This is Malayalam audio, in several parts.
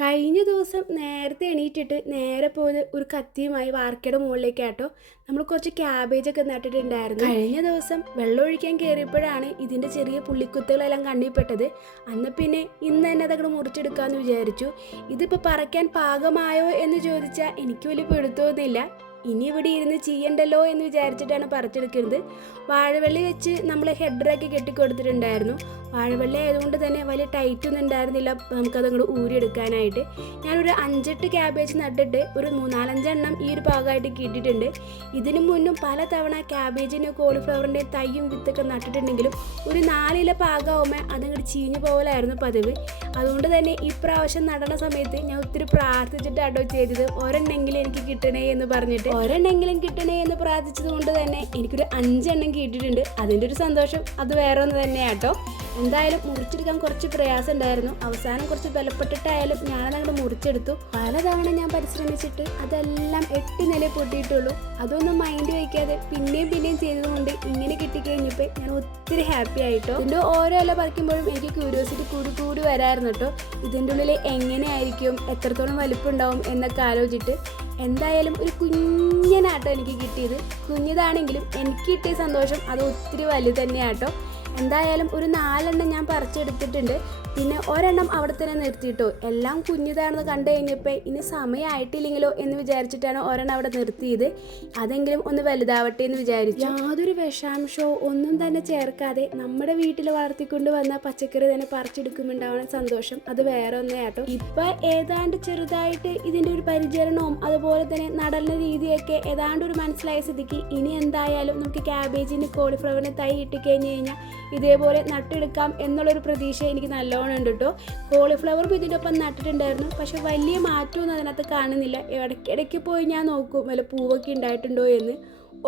കഴിഞ്ഞ ദിവസം നേരത്തെ എണീറ്റിട്ട് നേരെ പോയത് ഒരു കത്തിയുമായി വാർക്കയുടെ മുകളിലേക്കാട്ടോ. നമ്മൾ കുറച്ച് ക്യാബേജൊക്കെ നട്ടിട്ടുണ്ടായിരുന്നു. കഴിഞ്ഞ ദിവസം വെള്ളം ഒഴിക്കാൻ കയറിയപ്പോഴാണ് ഇതിൻ്റെ ചെറിയ പുള്ളിക്കുത്തുകളെല്ലാം കണ്ണിൽപ്പെട്ടത്. അന്ന് പിന്നെ ഇന്ന് തന്നെ അതങ്ങോട്ട് മുറിച്ചെടുക്കാമെന്ന് വിചാരിച്ചു. ഇതിപ്പോൾ പറിക്കാൻ പാകമായോ എന്ന് ചോദിച്ചാൽ എനിക്ക് വലിയ പിടുത്തമൊന്നുമില്ല. ഇനി ഇവിടെ ഇരുന്ന് ചെയ്യണ്ടല്ലോ എന്ന് വിചാരിച്ചിട്ടാണ് പറിച്ചെടുക്കുന്നത്. വാഴവള്ളി വെച്ച് നമ്മൾ ഹെഡറൊക്കെ കെട്ടിക്കൊടുത്തിട്ടുണ്ടായിരുന്നു. വാഴവള്ളി ആയതുകൊണ്ട് തന്നെ വലിയ ടൈറ്റൊന്നും ഉണ്ടായിരുന്നില്ല നമുക്കതങ്ങോട്ട് ഊരിയെടുക്കാനായിട്ട്. ഞാനൊരു 5-8 ക്യാബേജ് നട്ടിട്ട് ഒരു 3-4 എണ്ണം ഈ ഒരു ഭാഗമായിട്ട് കിട്ടിയിട്ടുണ്ട്. ഇതിനു മുന്നും പല തവണ ക്യാബേജിൻ്റെ കോളിഫ്ലവറിൻ്റെ തൈയും വിത്തൊക്കെ നട്ടിട്ടുണ്ടെങ്കിലും ഒരു 4 ഇല പാകമാകുമ്പോൾ അതങ്ങോട്ട് ചീഞ്ഞു പോകലായിരുന്നു പതിവ്. അതുകൊണ്ട് തന്നെ ഇപ്രാവശ്യം നടണ സമയത്ത് ഞാൻ ഒത്തിരി പ്രാർത്ഥിച്ചിട്ടാട്ടോ ചെയ്തത്, ഒരെണ്ണെങ്കിലും എനിക്ക് കിട്ടണേ എന്ന് പറഞ്ഞിട്ട്. ഒരെണ്ണെങ്കിലും കിട്ടണേ എന്ന് പ്രാർത്ഥിച്ചത് കൊണ്ട് തന്നെ എനിക്കൊരു 5 എണ്ണം കിട്ടിയിട്ടുണ്ട്. അതിൻ്റെ ഒരു സന്തോഷം അത് വേറെ ഒന്ന് തന്നെയാട്ടോ. എന്തായാലും മുറിച്ചെടുക്കാൻ കുറച്ച് പ്രയാസം ഉണ്ടായിരുന്നു. അവസാനം കുറച്ച് ബലപ്പെട്ടിട്ടായാലും ഞാനതങ്ങോട്ട് മുറിച്ചെടുത്തു. പലതവണ ഞാൻ പരിശ്രമിച്ചിട്ട് അതെല്ലാം 8 നില പൊട്ടിയിട്ടുള്ളൂ. അതൊന്നും മൈൻഡ് വയ്ക്കാതെ പിന്നെയും ചെയ്തതുകൊണ്ട് ഇങ്ങനെ കിട്ടിക്കഴിഞ്ഞപ്പോൾ ഞാൻ ഒത്തിരി ഹാപ്പി ആയിട്ടോ. ഇതിൻ്റെ ഓരോ ഇല പറിക്കുമ്പോഴും എനിക്ക് ക്യൂരിയോസിറ്റി കൂടി വരായിരുന്നു കേട്ടോ. ഇതിൻ്റെ ഉള്ളിൽ എങ്ങനെയായിരിക്കും, എത്രത്തോളം വലിപ്പം ഉണ്ടാവും എന്നൊക്കെ ആലോചിച്ചിട്ട്. എന്തായാലും ഒരു കുഞ്ഞനാട്ടോ എനിക്ക് കിട്ടിയത്. കുഞ്ഞതാണെങ്കിലും എനിക്ക് കിട്ടിയ സന്തോഷം അത് ഒത്തിരി വലുത് തന്നെയാട്ടോ. എന്തായാലും ഒരു 4 എണ്ണം ഞാൻ പറിച്ചെടുത്തിട്ടുണ്ട്. പിന്നെ ഒരെണ്ണം അവിടെ തന്നെ നിർത്തിയിട്ടോ. എല്ലാം കുഞ്ഞിതാണെന്ന് കണ്ടു കഴിഞ്ഞപ്പോൾ ഇനി സമയമായിട്ടില്ലെങ്കിലോ എന്ന് വിചാരിച്ചിട്ടാണ് ഒരെണ്ണം അവിടെ നിർത്തിയത്. അതെങ്കിലും ഒന്ന് വലുതാവട്ടെ എന്ന് വിചാരിച്ചു. യാതൊരു വിഷാംശമോ ഒന്നും തന്നെ ചേർക്കാതെ നമ്മുടെ വീട്ടിൽ വളർത്തിക്കൊണ്ട് വന്ന പച്ചക്കറി തന്നെ പറിച്ചെടുക്കുമ്പോണ്ടാവുന്ന സന്തോഷം അത് വേറെ ഒന്നേയാട്ടോ. ഇപ്പം ഏതാണ്ട് ചെറുതായിട്ട് ഇതിൻ്റെ ഒരു പരിചരണവും അതുപോലെ തന്നെ നടന്ന രീതിയൊക്കെ ഏതാണ്ട് ഒരു മനസ്സിലായ സ്ഥിതിക്ക് ഇനി എന്തായാലും നമുക്ക് ക്യാബേജിന് കോളിഫ്ലവറിന് തൈ ഇട്ടിക്കഴിഞ്ഞ് കഴിഞ്ഞാൽ ഇതേപോലെ നട്ടെടുക്കാം എന്നുള്ളൊരു പ്രതീക്ഷ എനിക്ക് നല്ലോണം ഉണ്ട് കേട്ടോ. കോളിഫ്ലവർ ഇതിൻ്റെ ഒപ്പം നട്ടിട്ടുണ്ടായിരുന്നു, പക്ഷെ വലിയ മാറ്റമൊന്നും അതിനകത്ത് കാണുന്നില്ല. ഇടയ്ക്കിടയ്ക്ക് പോയി ഞാൻ നോക്കും വല്ല പൂവൊക്കെ ഉണ്ടായിട്ടുണ്ടോ എന്ന്.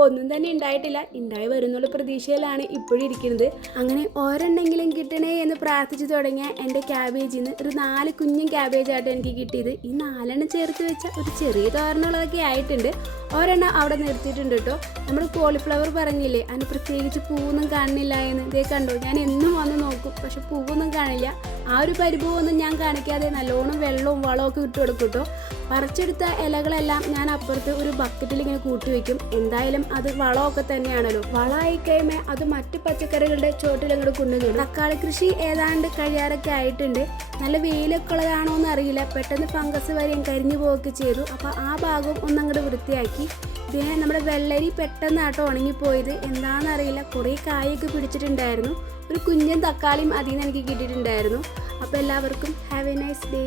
ഒന്നും തന്നെ ഉണ്ടായിട്ടില്ല. ഉണ്ടായി വരുന്നുള്ള പ്രതീക്ഷയിലാണ് ഇപ്പോഴും ഇരിക്കുന്നത്. അങ്ങനെ ഒരെണ്ണെങ്കിലും കിട്ടണേ എന്ന് പ്രാർത്ഥിച്ചു തുടങ്ങിയ എൻ്റെ ക്യാബേജിൽ നിന്ന് ഒരു 4 കുഞ്ഞൻ ക്യാബേജായിട്ട് എനിക്ക് കിട്ടിയത്. ഈ 4 എണ്ണം ചേർത്ത് വെച്ച ഒരു ചെറിയ തോരനുള്ളതൊക്കെ ആയിട്ടുണ്ട്. ഒരെണ്ണം അവിടെ നിർത്തിയിട്ടുണ്ട് കേട്ടോ. നമ്മൾ കോളിഫ്ലവർ പറഞ്ഞില്ലേ, അതിന് പ്രത്യേകിച്ച് പൂവൊന്നും കാണുന്നില്ല എന്ന്. ഇതേ കണ്ടോ, ഞാൻ എന്നും വന്ന് നോക്കും, പക്ഷെ പൂവൊന്നും കാണില്ല. ആ ഒരു പരിഭവമൊന്നും ഞാൻ കാണിക്കാതെ നല്ലോണം വെള്ളവും വളമൊക്കെ ഇട്ട് കൊടുക്കും കേട്ടോ. പറിച്ചെടുത്ത ഇലകളെല്ലാം ഞാൻ അപ്പുറത്ത് ഒരു ബക്കറ്റിൽ ഇങ്ങനെ കൂട്ടി വയ്ക്കും. എന്തായാലും അത് വളമൊക്കെ തന്നെയാണല്ലോ. വളമായി കഴിയുമ്പോൾ അത് മറ്റ് പച്ചക്കറികളുടെ ചോട്ടിലങ്ങോട്ട് കൊണ്ടുവന്നു. തക്കാളി കൃഷി ഏതാണ്ട് കഴിയാറൊക്കെ ആയിട്ടുണ്ട്. നല്ല വെയിലൊക്കെ ഉള്ളതാണോ എന്ന് അറിയില്ല. പെട്ടെന്ന് ഫംഗസ് വരെയും കരിഞ്ഞു പോവുകയൊക്കെ ചെയ്തു. അപ്പോൾ ആ ഭാഗം ഒന്നങ്ങോട്ട് വൃത്തിയാക്കി. പിന്നെ നമ്മുടെ വെള്ളരി പെട്ടെന്നാട്ടോ ഉണങ്ങിപ്പോയത്. എന്താണെന്നറിയില്ല, കുറേ കായൊക്കെ പിടിച്ചിട്ടുണ്ടായിരുന്നു. ഒരു കുഞ്ഞൻ തക്കാളിയും അതിൽ നിന്ന് എനിക്ക് കിട്ടിയിട്ടുണ്ടായിരുന്നു. അപ്പോൾ എല്ലാവർക്കും ഹാവ് എ നൈസ് ഡേ.